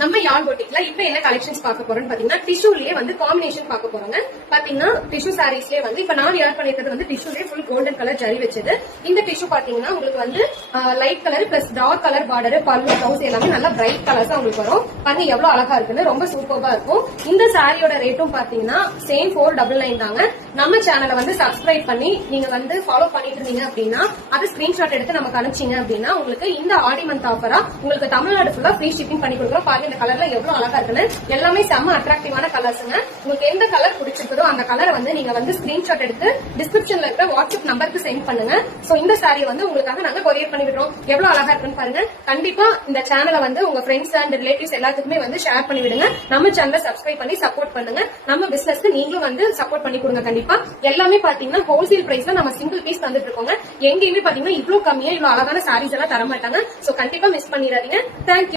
நம்ம யாழ் பொட்டிக்ல இப்ப என்ன கலெக்ஷன்ஸ் பார்க்க போறோம்னு பாத்தீங்கன்னா டிஷ்யூலயே வந்து காம்பினேஷன் பார்க்க போறோங்க. பாத்தீங்கன்னா டிஷ்யூ சாரீஸ்லயே வந்து இப்ப நான் வியர் பண்ணிருக்கிறது வந்து டிஷ்யூலயே ஃபுல் கோல்டன் கலர் ஜரி வச்சது. இந்த டிஷ்யூ பாத்தீங்கன்னா உங்களுக்கு வந்து light colour plus dark colour border pallu blouse எல்லாமே நல்லா பிரைட் கலர்ஸ் உங்களுக்கு வரும். பாருங்க எவ்வளவு அழகா இருக்குன்னு, ரொம்ப சூப்பர்பா இருக்கும். இந்த சாரியோட ரேட்டும் பாத்தீங்கன்னா சேம் 499 தாங்க. நம்ம சேனலை வந்து சப்ஸ்கிரைப் பண்ணி நீங்க வந்து ஃபாலோ பண்ணிட்டு இருந்தீங்க அப்படின்னா அதை ஸ்கிரீன்ஷாட் எடுத்து நமக்கு அனுப்பிச்சீங்க அப்படின்னா உங்களுக்கு இந்த ஆடி மந்த் ஆஃபரா உங்களுக்கு தமிழ்நாடு ஃபுல்லா ஃப்ரீ ஷிப்பிங் பண்ணி கொடுக்குறோம். பாருங்க இந்த கலர்ல எவ்வளவு அழகா இருக்குன்னு, எல்லாமே செம்ம அட்ராக்டிவான கலர்ஸ்ங்க. உங்களுக்கு எந்த கலர் பிடிச்சிருக்கோ அந்த கலரை வந்து நீங்க வந்து ஸ்கிரீன்ஷாட் எடுத்து டிஸ்கிரிப்ஷன்ல இருக்கிற வாட்ஸ்அப் நம்பருக்கு சென்ட் பண்ணுங்க. சோ இந்த சாரி வந்து உங்களுக்காக நாங்க கொரியர் பண்ணி விடுறோம். எவ்வளவு அழகா இருக்குன்னு பாருங்க. கண்டிப்பா இந்த சேனலை வந்து உங்க ஃப்ரெண்ட்ஸ் அண்ட் ரிலேட்டிவ்ஸ் எல்லாத்துக்குமே வந்து ஷேர் பண்ணி விடுங்க. நம்ம சேனலை சப்ஸ்கிரைப் பண்ணி சப்போர்ட் பண்ணுங்க. நம்ம பிசினஸ்க்கு நீங்களும் வந்து சப்போர்ட் பண்ணி கொடுங்க. கண்டிப்பா எல்லாமே பாத்தீங்கன்னா ஹோல்சேல் பிரைஸ்ல நம்ம சிங்கிள் பீஸ் தந்துட்டு இருக்கோங்க. எங்கேயுமே பாத்தீங்கன்னா இவ்வளவு கம்மியா இவ்வளவு அழகான சாரீஸ் எல்லாம் தர மாட்டாங்க. சோ கண்டிப்பா மிஸ் பண்ணிடாதீங்க. தேங்க்யூ.